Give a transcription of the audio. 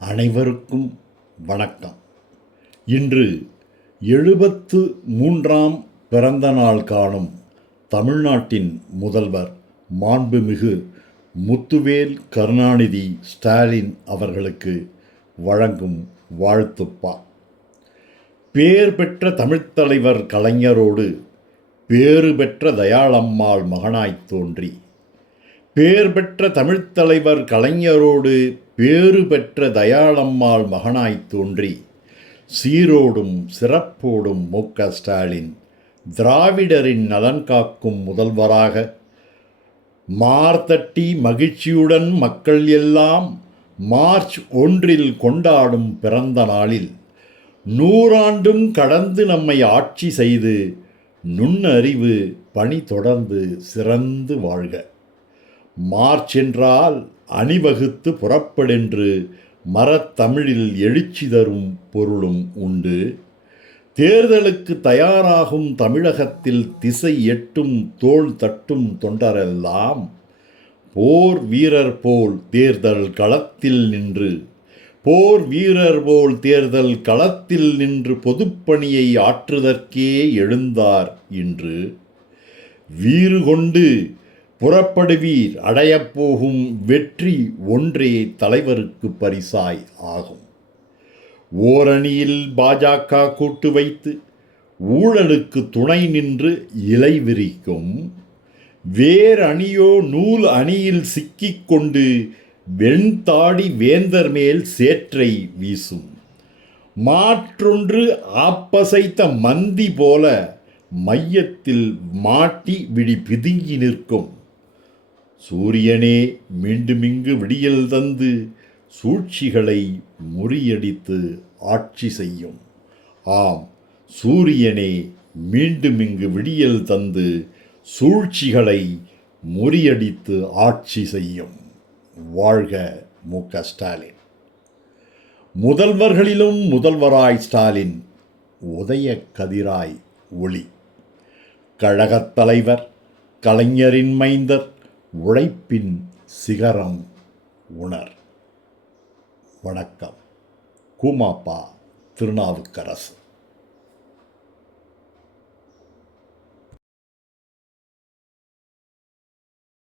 அனைவருக்கும் வணக்கம். இன்று 73ஆம் பிறந்த நாள் காணும் தமிழ்நாட்டின் முதல்வர் மாண்புமிகு முத்துவேல் கருணாநிதி ஸ்டாலின் அவர்களுக்கு வழங்கும் வாழ்த்துப்பா. பேர் பெற்ற தமிழ்த்தலைவர் கலைஞரோடு பேறு பெற்ற தயாளம்மாள் மகனாய்த் தோன்றி, பேர் பெற்ற தமிழ்த்தலைவர் கலைஞரோடு பேறு பெற்ற தயாளம்மாள் மகனாய்த் தோன்றி, சீரோடும் சிறப்போடும் மு.க. ஸ்டாலின் திராவிடரின் நலன் காக்கும் முதல்வராக மார்த்தட்டி மகிழ்ச்சியுடன் மக்கள் எல்லாம் மார்ச் 1 கொண்டாடும் பிறந்த நாளில் 100 ஆண்டும் கடந்து நம்மை ஆட்சி செய்து நுண்ணறிவு பணி தொடர்ந்து சிறந்து வாழ்க. மார்ச் என்றால் அணிவகுத்து புறப்படென்று மரத்தமிழில் எழுச்சி தரும் பொருளும் உண்டு. தேர்தலுக்கு தயாராகும் தமிழகத்தில் திசை எட்டும் தோள் தட்டும் தொண்டரெல்லாம் போர் வீரர் போல் தேர்தல் களத்தில் நின்று பொதுப்பணியை ஆற்றுதற்கே எழுந்தார் இன்று. வீறு கொண்டு புறப்படுவீர், அடையப்போகும் வெற்றி ஒன்றே தலைவருக்கு பரிசாய் ஆகும். ஓரணியில் பாஜக கூட்டு வைத்து ஊழலுக்கு துணை நின்று இலை விரிக்கும். வேரணியோ நூல் அணியில் சிக்கிக்கொண்டு வெண்தாடி வேந்தர் மேல் சேற்றை வீசும். மாற்றொன்று ஆப்பசைத்த மந்தி போல மையத்தில் மாட்டி விழி பிதுங்கி நிற்கும். சூரியனே மீண்டுமிங்கு விடியல் தந்து சூழ்ச்சிகளை முறியடித்து ஆட்சி செய்யும். ஆம், சூரியனே மீண்டுமிங்கு விடியல் தந்து சூழ்ச்சிகளை முறியடித்து ஆட்சி செய்யும். வாழ்க மு.க. ஸ்டாலின். முதல்வர்களிலும் முதல்வராய் ஸ்டாலின் உதய கதிராய் ஒளி. கழகத் தலைவர் கலைஞரின் மைந்தர் உழைப்பின் சிகரம் உணர். வணக்கம். கூமாப்பா திருநாவுக்கரசு.